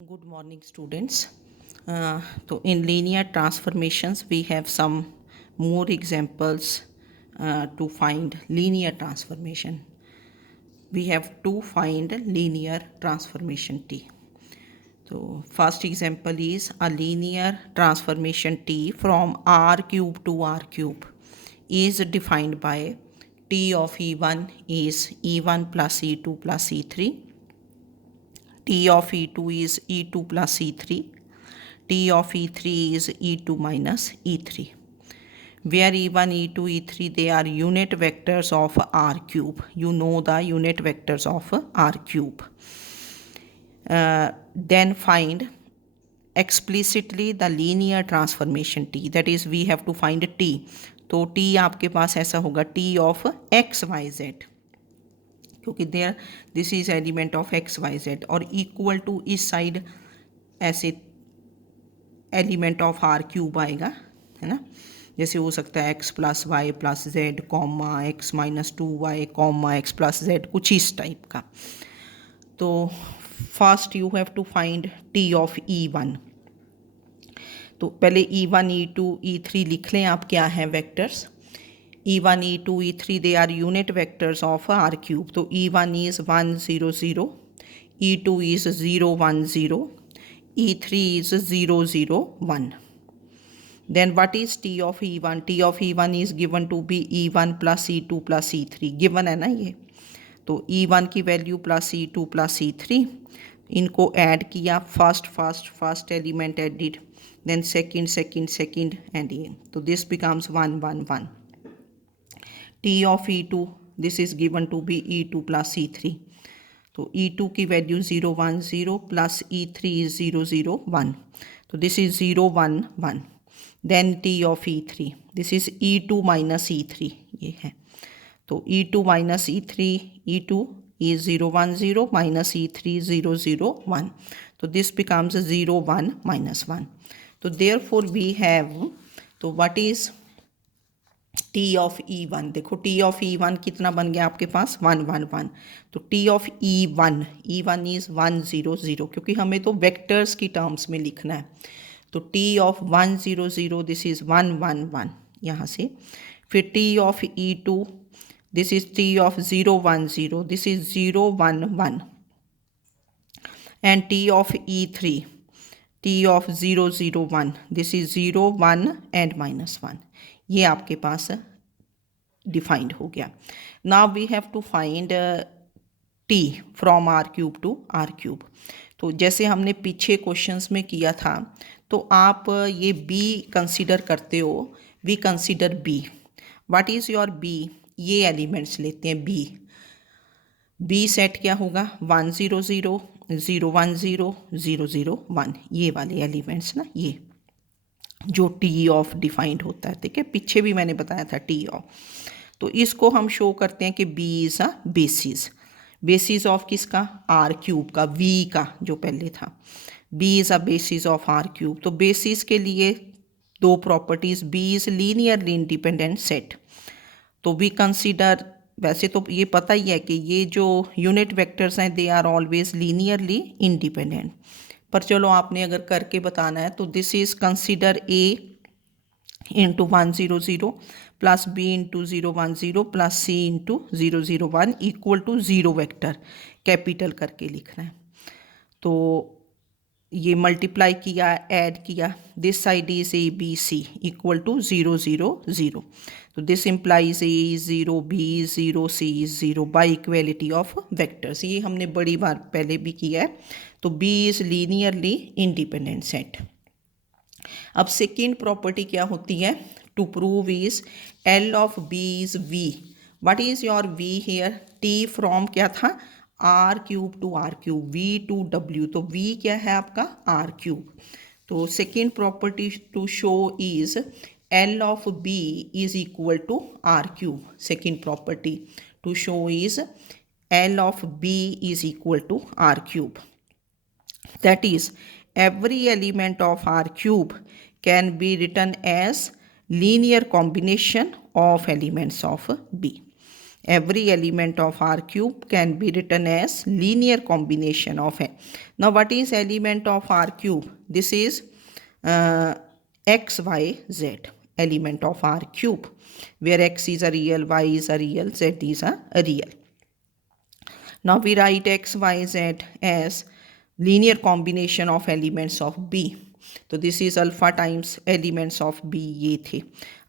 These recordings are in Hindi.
Good morning, students. So, in linear transformations, we have some more examples to find linear transformation. We have to find linear transformation T. So, first example is a linear transformation T from R cube to R cube is defined by T of E1 is E1 plus E2 plus E3. T of E2 is E2 plus E3. T of E3 is E2 minus E3. Where E1, E2, E3 they are unit vectors of R cube. You know the unit vectors of R cube. Then find explicitly the linear transformation T. That is we have to find T. तो T आपके पास ऐसा होगा T of x y z, क्योंकि there this is element of x Y z, और इक्वल टू इस साइड ऐसे एलिमेंट ऑफ आर क्यूब आएगा, है ना। जैसे हो सकता है x plus Y plus z comma x minus two y comma x plus z, कुछ इस टाइप का। तो first you have to find T of E1। तो पहले E1 E2 E3 लिख लें आप, क्या है vectors. E1 E2 E3 they are unit vectors of R cube. तो E1 is 1 0 0, E2 is 0 1 0, E3 is 0 0 1. Then what is T of E1? T of E1 is given to be E1 plus E2 plus E3, given है ना ये। तो E1 की value plus E2 plus E3, इनको ऐड किया, first element added, then second and ये, तो this becomes 1 1 1. T of E2 this is given to be E2 plus E3. तो E2 की वैल्यू 0 1 0 प्लस E3 is 0 0 1. तो this is 0 1 1. Then T of E3 this is E2 minus E3, ये है। तो E2 minus E3, E2 is 0 1 0 minus E3 0 0 1. तो दिस becomes 0 1 minus 1. तो therefore we have, तो what is T of E1? देखो T ऑफ E1 कितना बन गया आपके पास, 1 1 1. तो T ऑफ E1 इज 1 0 0, क्योंकि हमें तो वेक्टर्स की टर्म्स में लिखना है। तो T ऑफ 1 0 0 दिस इज 1 1 1 यहाँ से। फिर T of E2 this is T of 0 1 0, this is 0 1 1. And T of E3 T of 0 0 1, this is 0 1 and minus 1. ये आपके पास डिफाइंड हो गया। Now we have to find T from R cube to R cube. तो जैसे हमने पीछे क्वेश्चंस में किया था, तो आप ये बी कंसीडर करते हो, we consider B. What is your B? ये एलिमेंट्स लेते हैं बी। बी सेट क्या होगा, 1 0 0 0 1 0 0 0 1, ये वाले एलिमेंट्स ना, ये जो टी ऑफ डिफाइंड होता है, ठीक है। पीछे भी मैंने बताया था टी ऑफ। तो इसको हम शो करते हैं कि B is a basis of किसका, आर क्यूब का, वी का जो पहले था। B is a basis of R cube. तो बेसिस के लिए दो properties, B is linearly independent set. तो वी कंसीडर, वैसे तो ये पता ही है कि ये जो यूनिट वेक्टर्स हैं they are always linearly independent, पर चलो आपने अगर करके बताना है तो this is consider a into 1 0 0 plus b into 0 1 0 plus c into 0 0 1 equal to 0 vector, capital करके लिखना है। तो ये मल्टीप्लाई किया, ऐड किया, this side is a b c equal to 0 0 0. तो this implies a is 0 b is 0 c is 0 by equality of vectors. ये हमने बड़ी बार पहले भी किया है। तो B is linearly independent set. अब सेकेंड प्रॉपर्टी क्या होती है, to prove is L of B is V. What is your V here? T from क्या था, R cube to R cube, V to W. तो वी क्या है आपका, आर क्यूब। तो second property to show is L of B is equal to R cube. Second property to show is L of B is equal to R cube. That is, every element of R cube can be written as linear combination of elements of B. every element of R cube can be written as linear combination of a. Now what is element of R cube? This is x, y, z, element of R cube, where x is a real, y is a real, z is a real. Now we write x, y, z as linear combination of elements of B. तो this is alpha times elements of B, ये थे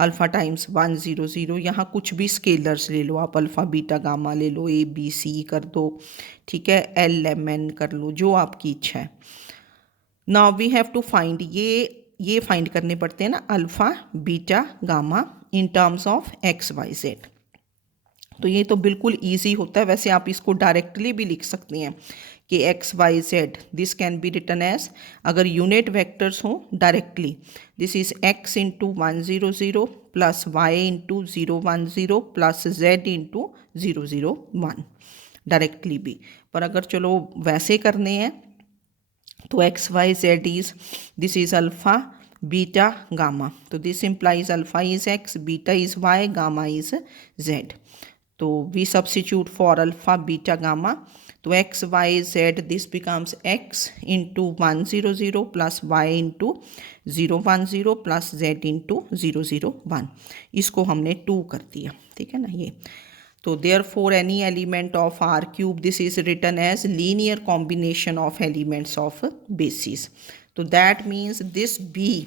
अल्फा टाइम्स 1 0 0। यहाँ कुछ भी स्केलर्स ले लो आप, अल्फा बीटा गामा ले लो, ए बी सी कर दो, ठीक है, एल एम एन कर लो, जो आपकी इच्छा है। Now we have to find, ये फाइंड करने पड़ते हैं ना, alpha beta gamma in terms of x Y z. तो ये तो बिल्कुल ईजी होता है। वैसे आप इसको डायरेक्टली भी लिख सकते हैं कि X Y Z, this can be written as, अगर यूनिट वेक्टर्स हो directly, this is X into 1 0 0 plus Y into 0 1 0 plus Z into 0 0 1, directly भी। पर अगर चलो वैसे करने हैं तो x Y Z is, this is alpha beta gamma, तो this implies alpha is X, beta is Y, gamma is Z. तो we substitute for alpha beta gamma, तो x Y Z this becomes x into 1 0 0 plus Y into 0 1 0 plus Z into 0 0 1। इसको हमने 2 कर दिया, ठीक है ना ये। तो therefore any element of R cube, this is written as linear combination of elements of basis. तो दैट मीन्स दिस बी,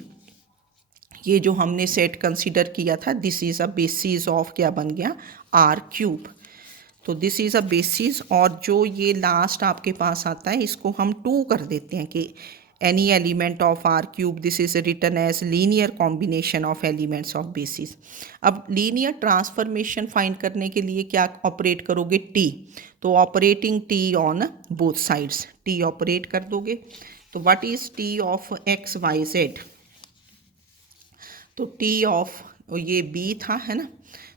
ये जो हमने सेट कंसिडर किया था, this is a basis of क्या बन गया, आर क्यूब। तो दिस इज़ अ बेसिस, और जो ये लास्ट आपके पास आता है इसको हम 2 कर देते हैं कि any element of R cube, this is written as linear combination of elements of basis. अब लीनियर ट्रांसफॉर्मेशन फाइंड करने के लिए क्या ऑपरेट करोगे, टी, तो operating T on both sides, T operate कर दोगे। तो what is T of x Y z, तो टी ऑफ ये बी था, है ना,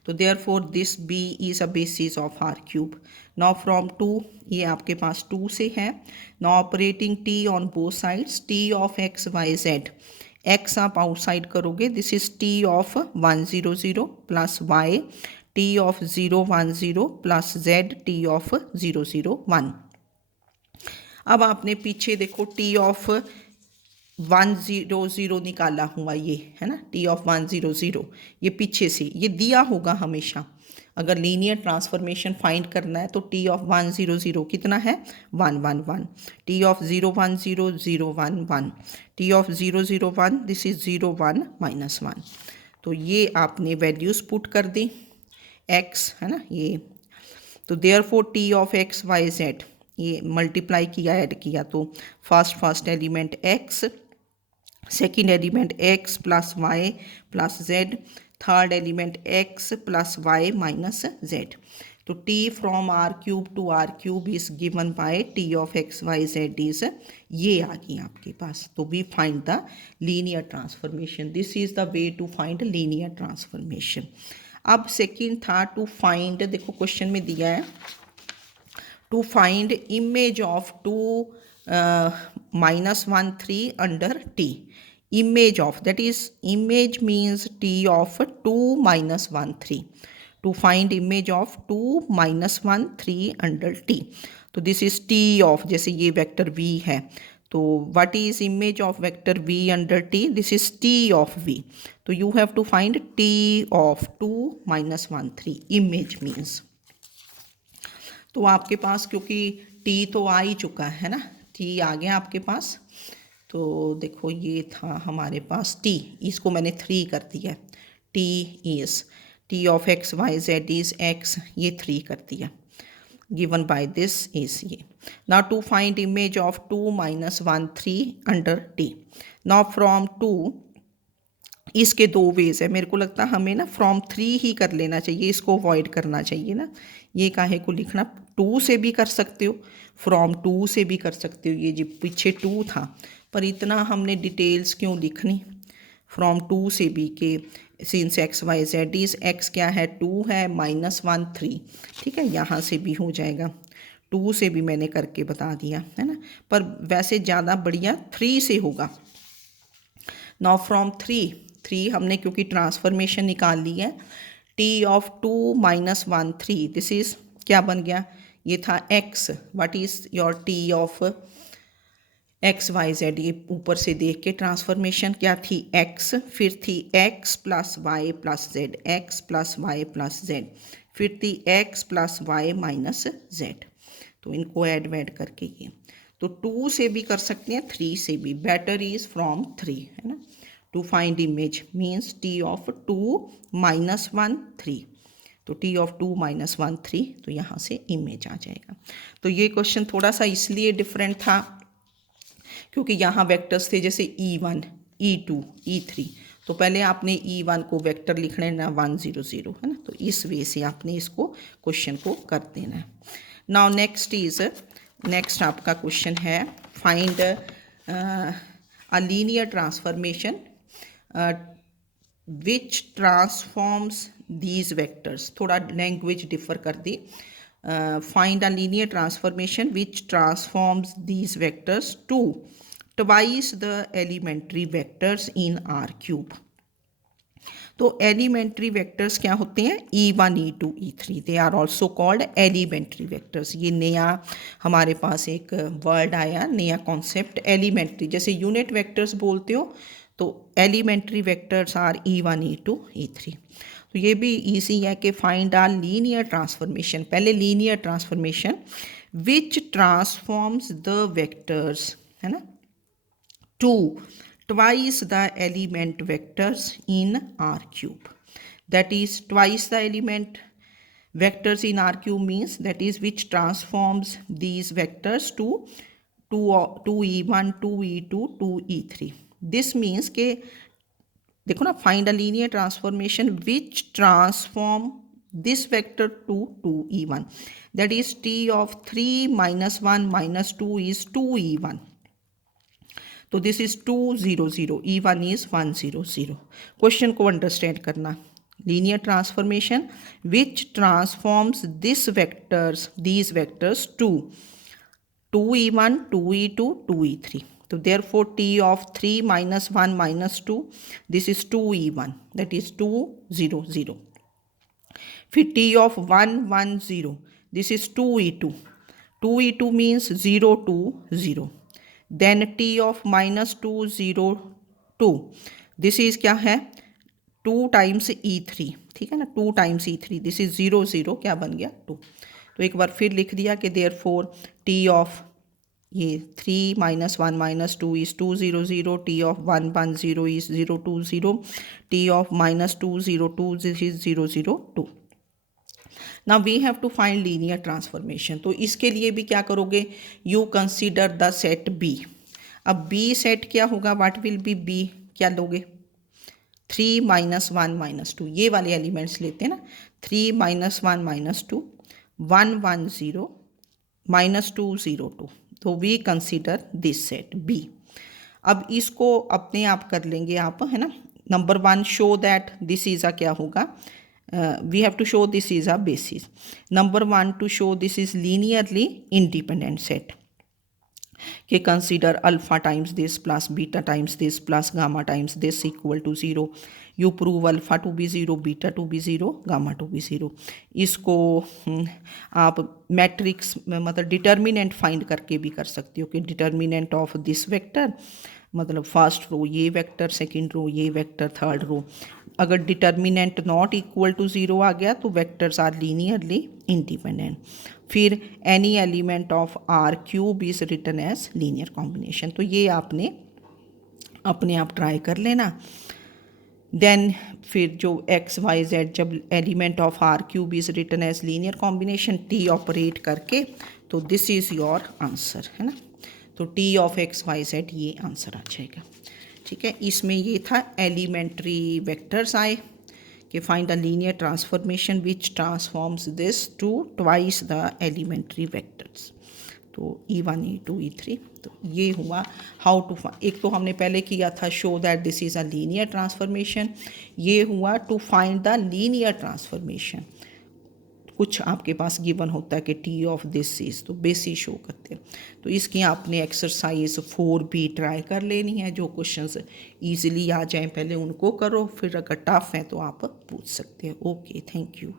तो therefore this B is a basis of R cube. Now from 2, ये आपके पास 2 से है। Now operating T on both sides, T of x Y z, x आप आउटसाइड करोगे, this is T of 1 0 0 plus y, T of 0 1 0 plus z, T of 0 0 1। अब आपने पीछे देखो टी ऑफ 1 0 0 निकाला हुआ, ये है ना, टी ऑफ 1 0 0, ये पीछे से ये दिया होगा हमेशा। अगर लीनियर ट्रांसफॉर्मेशन फाइंड करना है तो टी ऑफ 1 0 0 कितना है, 1 1 1, T of 0 1 0 0 1 1, T of 0 0 1, this is 0 1 minus 1। तो ये आपने वैल्यूज़ पुट कर दी, एक्स है ना ये, तो therefore T of x Y Z, ये मल्टीप्लाई किया, ऐड किया, तो first element X, second element X plus Y plus Z, third element X plus Y minus Z. तो T from R cube to R cube is given by T of x Y Z is, ये आ गई आपके पास। तो we find the linear transformation, this is the way to find linear transformation. अब सेकेंड था टू फाइंड, देखो क्वेश्चन में दिया है to find image of 2 minus 1 3 under t, image of, that is image means t of 2 minus 1 3, to find image of 2 minus 1 3 under t। तो दिस इज t ऑफ, जैसे ये वेक्टर v है, तो what is image of vector v under t, this is t of v। तो you have to find t of 2 minus 1 3, image means. तो आपके पास क्योंकि t तो आ ही चुका है ना, t आ गया आपके पास, तो देखो ये था हमारे पास t, इसको मैंने 3 कर दिया, t is t of x Y Z is x, ये 3 कर दिया, गिवन बाय दिस इज ये। Now to find image of 2 minus 1 3 under t। Now from 2, इसके 2 वेज है, मेरे को लगता है हमें ना फ्रॉम 3 ही कर लेना चाहिए, इसको अवॉइड करना चाहिए ना, ये काहे को लिखना, 2 से भी कर सकते हो, फ्रॉम 2 से भी कर सकते हो, ये जो पीछे 2 था, पर इतना हमने डिटेल्स क्यों लिखनी, फ्रॉम 2 से भी के since x Y Z is x क्या है 2 है, माइनस 1 3, ठीक है, यहाँ से भी हो जाएगा, 2 से भी मैंने करके बता दिया है ना, पर वैसे ज़्यादा बढ़िया 3 से होगा। नाउ फ्रॉम 3 हमने क्योंकि ट्रांसफॉर्मेशन निकाल ली है, t t of 2 minus 1 3, this is क्या बन गया, ये था x, what is your t of x Y Z, ये ऊपर से देख के ट्रांसफॉर्मेशन क्या थी x, फिर थी x plus Y plus z, x plus Y plus z, फिर थी x plus Y minus Z. तो इनको ऐड वैड करके ये, तो 2 से भी कर सकते हैं, 3 से भी, बेटर इज फ्रॉम 3, है ना। To find image means t of 2 minus 1 3, तो टी ऑफ 2 माइनस 1 3, तो यहाँ से इमेज आ जाएगा। तो ये क्वेश्चन थोड़ा सा इसलिए डिफरेंट था क्योंकि यहाँ वेक्टर्स थे जैसे E1 E2 E3, तो पहले आपने E1 को वेक्टर लिखना है ना 1 0 0, है ना, तो इस वे से आपने इसको क्वेश्चन को कर देना है। नाउ नेक्स्ट आपका क्वेश्चन है find a linear transformation which transforms these vectors, थोड़ा लैंग्वेज डिफर कर दी। Find a linear transformation which transforms these vectors to twice the elementary vectors in R cube. तो एलिमेंट्री वेक्टर्स क्या होते हैं, E1 E2 E3, they are also called elementary vectors. ये नया हमारे पास एक वर्ड आया, नया कॉन्सेप्ट एलिमेंट्री, जैसे यूनिट वेक्टर्स बोलते हो तो elementary vectors are E1 E2 E3। तो ये भी इजी है कि फाइंड आ लीनियर ट्रांसफॉर्मेशन, पहले linear transformation which transforms the vectors, है ना, to twice the element vectors in R cube, that is twice the element vectors in R cube means that is which transforms these vectors to 2e1 2e2 2e3। this means के देखो ना, find a linear transformation which transform this vector to 2e1, that is t of 3 minus 1 minus 2 is 2e1, तो this is 2 0 0, E1 is 1 0 0। Question को अंडरस्टैंड करना, linear transformation which transforms these vectors to 2e1 2e2 2e3, तो therefore t of 3 minus 1 minus 2, this is 2e1, that is 2 0 0। फिर t of 1 1 0, this is 2e2, 2e2 means 0 2 0। Then t of minus 2 0 2, this is क्या है 2 टाइम्स E3, ठीक है ना, 2 टाइम्स E3, दिस इज 0 0, क्या बन गया 2। तो एक बार फिर लिख दिया कि देयरफॉर टी ऑफ ये 3 minus 1 minus 2 is 2 0 0, t of 1 1 0 is 0 2 0, t of minus 2 0 2 this is 0 0 2। Now we have to find linear transformation, तो इसके लिए भी क्या करोगे, you consider the set B. अब बी सेट क्या होगा, व्हाट विल बी बी, क्या लोगे 3 minus 1 minus 2, ये वाले एलिमेंट्स लेते हैं ना, 3 minus 1 minus 2 1 1 0 minus 2 0 2, तो we consider this set B. अब इसको अपने आप कर लेंगे आप, है ना। Number 1 show that this is a क्या होगा, we have to show this is a basis. Number 1 to show this is linearly independent set, कि consider alpha times this plus beta times this plus gamma times this equal to 0. You prove alpha to be 0, beta to be 0, gamma to be 0. इसको आप मैट्रिक्स मतलब डिटर्मिनेंट फाइंड करके भी कर सकते हो कि डिटर्मिनेंट ऑफ दिस वेक्टर, मतलब फर्स्ट रो ये वेक्टर, सेकंड रो ये वेक्टर, थर्ड रो, अगर डिटर्मिनेंट नॉट इक्वल टू 0 आ गया तो वेक्टर्स आर लीनियरली इंडिपेंडेंट। फिर any element of R cube is written as linear combination, तो ये आपने अपने आप ट्राई कर लेना। देन फिर जो एक्स वाई जेड जब element of R cube is written as linear combination, t operate करके, तो दिस इज योर आंसर, है ना। तो T of x Y Z ये आंसर आ जाएगा, ठीक है। इसमें ये था एलिमेंट्री वेक्टर्स आए कि find a linear transformation which transforms this to twice the elementary vectors, तो E1 E2 E3। तो ये हुआ हाउ टू, एक तो हमने पहले किया था show that this is a linear transformation, ये हुआ to find the linear transformation. कुछ आपके पास गिवन होता है कि टी ऑफ दिस इज़, तो बेसिस शो करते हैं। तो इसकी आपने एक्सरसाइज 4 भी ट्राई कर लेनी है। जो क्वेश्चंस इजीली आ जाएं पहले उनको करो, फिर अगर टफ हैं तो आप पूछ सकते हैं। Okay, thank you.